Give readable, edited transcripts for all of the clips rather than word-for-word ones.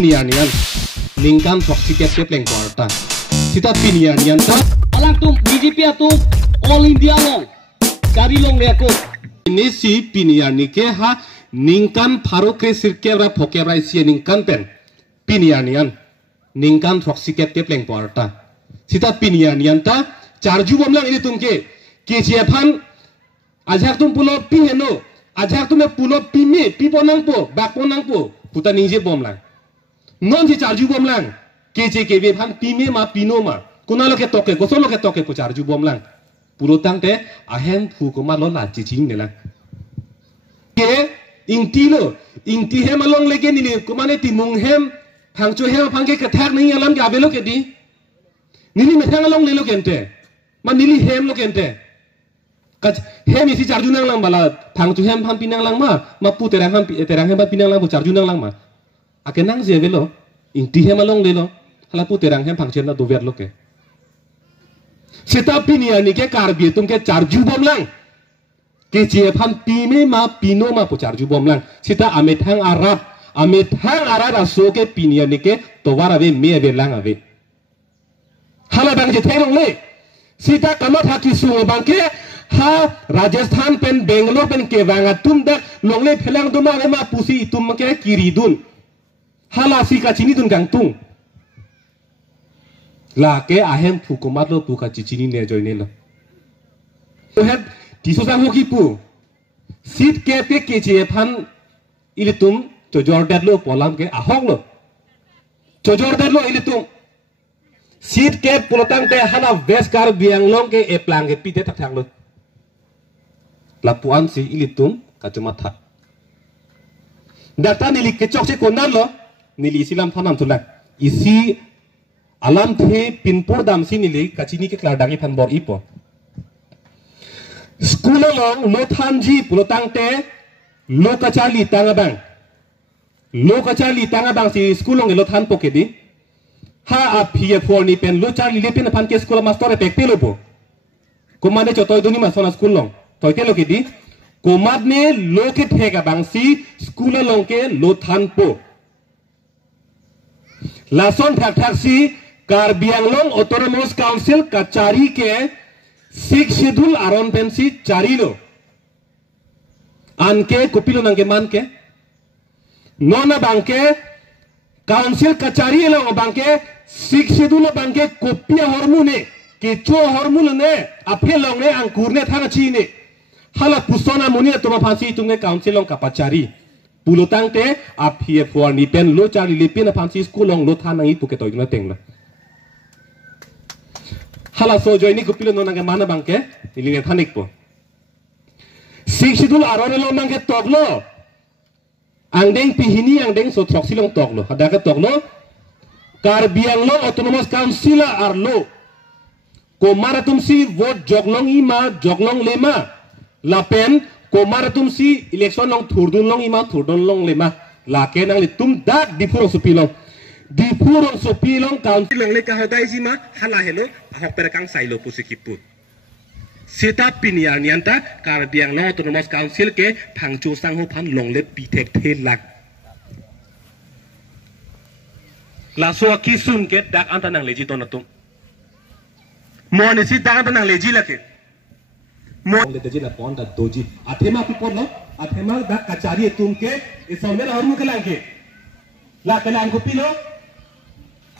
pinianian ningkan toxiket ke pleng porta sita pinianian ta alang tum BJP atum all India long cari long leko ini si piniani ke ha ningkan paro ke sirkebra phokebra isi ningkan pen pinianian ningkan toxiket ke pleng porta sita pinianian ta charju bomlang ini tumke KCFan ajak tum pulo piheno ajak tum pulo pime piponang po bakponang po puta nije bomlang non si charju bomlang KCKB fan pime ma pino ma kunalo ke toke gosolo ke toke po charju bomlang pulo tangte ahem fu ko ma lo la chiching ne la ke ingti hem along lege ni kumane timung hem phangcho hem phangke ke thak nahi alam ke abelo ke di nili methang along le lo kente ma nili hem lo kente kat hem isi charju nang lang bala phangchu hem pham pinang lang ma pu terang hem pinang lang pu charju nang lang ma akenang je velo inti hem along le lo hala pu terang hem phangchen na dover lo ke seta piniani ke karbi tum ke charju bom lang ke je pham pime ma pino ma pu charju bom lang seta amethang arab aso ke piniani ke towara be me be lang ave hala bang je thelong le sita kamat haki sungo bangke ha Rajasthan pen Bangalore pen ke wanga tum da longle phelang duma ma pusi tum ke kiridun hala sika chini dun gang tung la ke ahem phukumat lo puka chichini ne joine lo to het tiso sang hoki pu sit ke pe ke je phan ilitum chojor dat lo polam ke ahong lo chojor dat lo ilitum seat के पुलतांग ते हला वेस्कार बियांगलोंग के एप्लांग के पीते तक थांग लो लापुआन सी इलितुम कचुमा था डाटा निली के चौक से कोना लो निली सिलाम थानाम तुला इसी alam थे पिनपोर दाम सी निली कचिनी के क्लाडांगी फन बोर इपो स्कूल लोंग लो थांजी पुलतांग ते लो कचाली तांगा बांग सी स्कूल लोंग लो थान पोके दी ha apia for ni pen lo charli le pen pan ke school master pek pelo bo komande chotoy duni ma sona school long toy ke lo ke di komad ne lo ke thega bangsi school long ke lo than po lason thak si Karbiang Long Autonomous Council kachari ke 6 schedule aron pen si chari lo anke kopilo nang ke man ke nona bangke Council kachari lo bangke siksidul bangke kopia hormone kecho hormone ne aphe long ne angkur ne thana chi ne hala pusona muni tuma phansi tunge council long kapachari pulotang te aphe for ni pen lo chari le pen phansi school long lo thana i puke toy na tengla hala so joini kopilo no nang mana bangke iline thanik po siksidul arone lo bangke toglo angdeng pihini angdeng so troksilong toglo hadaka toglo Karbiang Long Autonomous Council arlo komaratum si vote joglong ima joglong lema lapen komaratum si election long thurdun long ima thurdun long lema lake nang litum dak dipurong supilong council long le ka hodai sima hala hello ahok perakang sailo pusikiput seta pinianianta Karbiang Long Autonomous Council ke phangchu sangho phan long le pitek thelak laso kisun ke dak anta nang leji to natung mon si dak anta nang leji lake mon le deji na pon da doji athema pi pon no athema dak kachari tum ke isome la hormu kelang ke la kelang ko pilo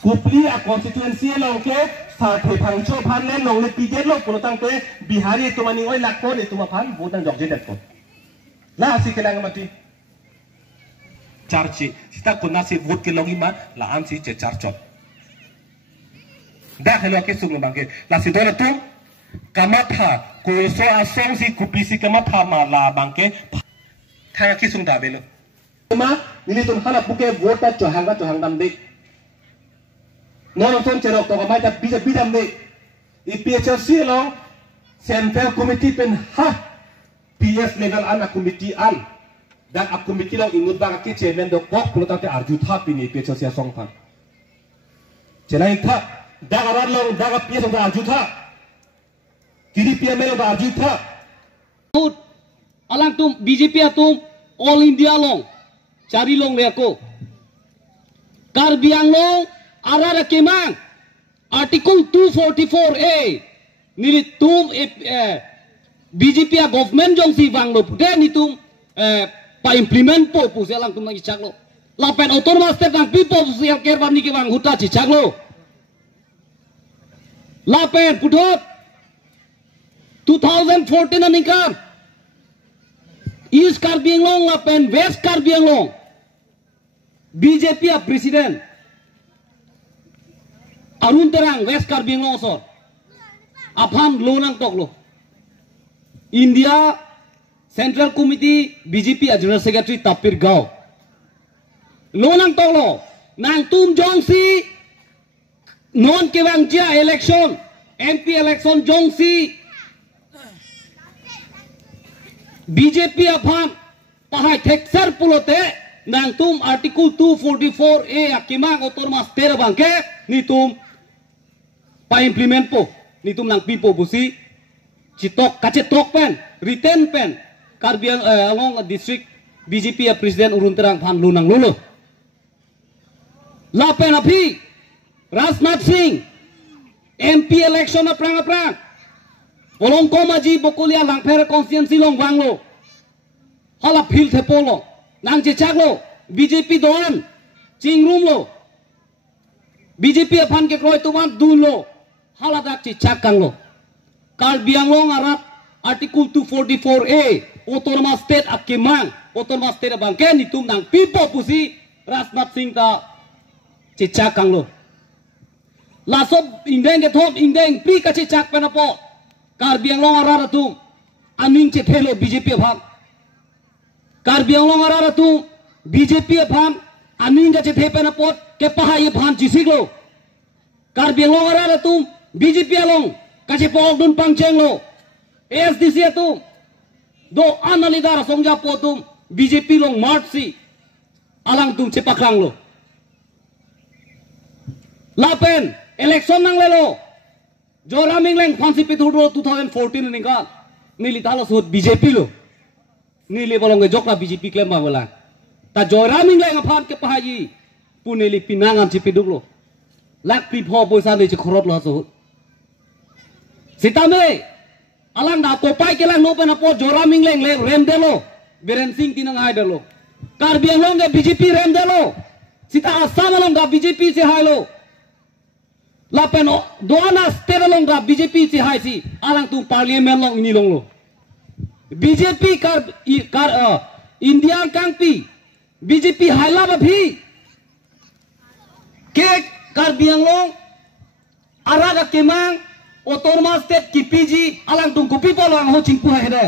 kupli a constituency lo ke sa the phangcho phan le long le pije lo pulotang te bihari tumani oi lak ko ni tuma phan bodang jokje dak ko la si kelang mati charci sita kuna si vote ke longi ma la am si che charchot da hello ke sung bangke la si dona tu kamatha ko so asong si kupisi kamatha ma la bangke thang ki sung da belo ma nili tun hala buke vote to hang dam de non son cherok to ma ta bija dam de IPHC long central committee pen ha PS level ana committee an dan aku mikir lo ingut bang ke chairman do kok pulo tante arju tha pini pe chosia song phan chelai tha daga rar long daga pia do arju tha kiri pia melo do arju tha alang tum BJP atum all India long cari long leko Karbi Anglong arada kemang artikel 244A nili tum BJP a government jong si wang lo pude ni tum pa implement po pu selang tum nagi chaklo lapen otonomas state nang pipo si kerban ni ki wang huta chi chaklo lapen pudot 2014 anikar East Karbi Anglong lapen West Karbi Anglong BJP a president Arun Terang West Karbi Anglong sor aphan lo nang tok lo India Central Committee BJP a General Secretary Tapir Gao lo nang tok lo nang tum jong si non kewang jia election MP election jong si BJP aphan pahai thexer pulote nang tum artikel 244A akimang otonomas ter bangke ni tum pa implement po ni tum nang pipo busi citok kacetok pen return pen Karbi Anglong district BJP a president urun terang phan lunang lolo la pen api Rajnath Singh MP election aprang Polong komaji bokulia langper constituency long wanglo hala phil thepolo nang chechaklo BJP doan chingrum lo BJP aphan ke kroi tuman dulo hala dak chechakang lo Karbi Anglong arat artikel 244A autonomous state akimang autonomous state bangke ni tum nang pipo pusi Rajnath Singh ta chechakang lo lasob indeng ke thop indeng pi ka chechak penapo Karbi Anglong arat tum aning che thelo BJP aphan Karbi Anglong arara tu BJP aphan aning ga che thepen pot ke pahai aphan chisiglo Karbi Anglong arara tu BJP along kache pok dun pangcheng lo ASDC tu do analidar songja potum BJP long marchi alang tum cepaklang lo lapen election nang lelo joraming leng phansi pithudo 2014 ningka nilitalo sut BJP lo nili bolong jokla BJP klaim bawala ta joraming leng aphan ke pahaji puneli pinangan cipiduk lo lak pi pho poisa ni chkhorot lo so sitame alang da kopai ke lang no pen apo joraming leng le rem delo Biren Singh tinang hai delo Karbi Anglong ge BJP rem delo sita asam along da BJP se hai lo lapen doana state along da BJP se hai si alang tu parliament long ini long lo BJP kar India kangpi BJP haila baphi ke Karbi Anglong araga kemang autonomous state KPG alang tung kopi polang ho chingpu hai de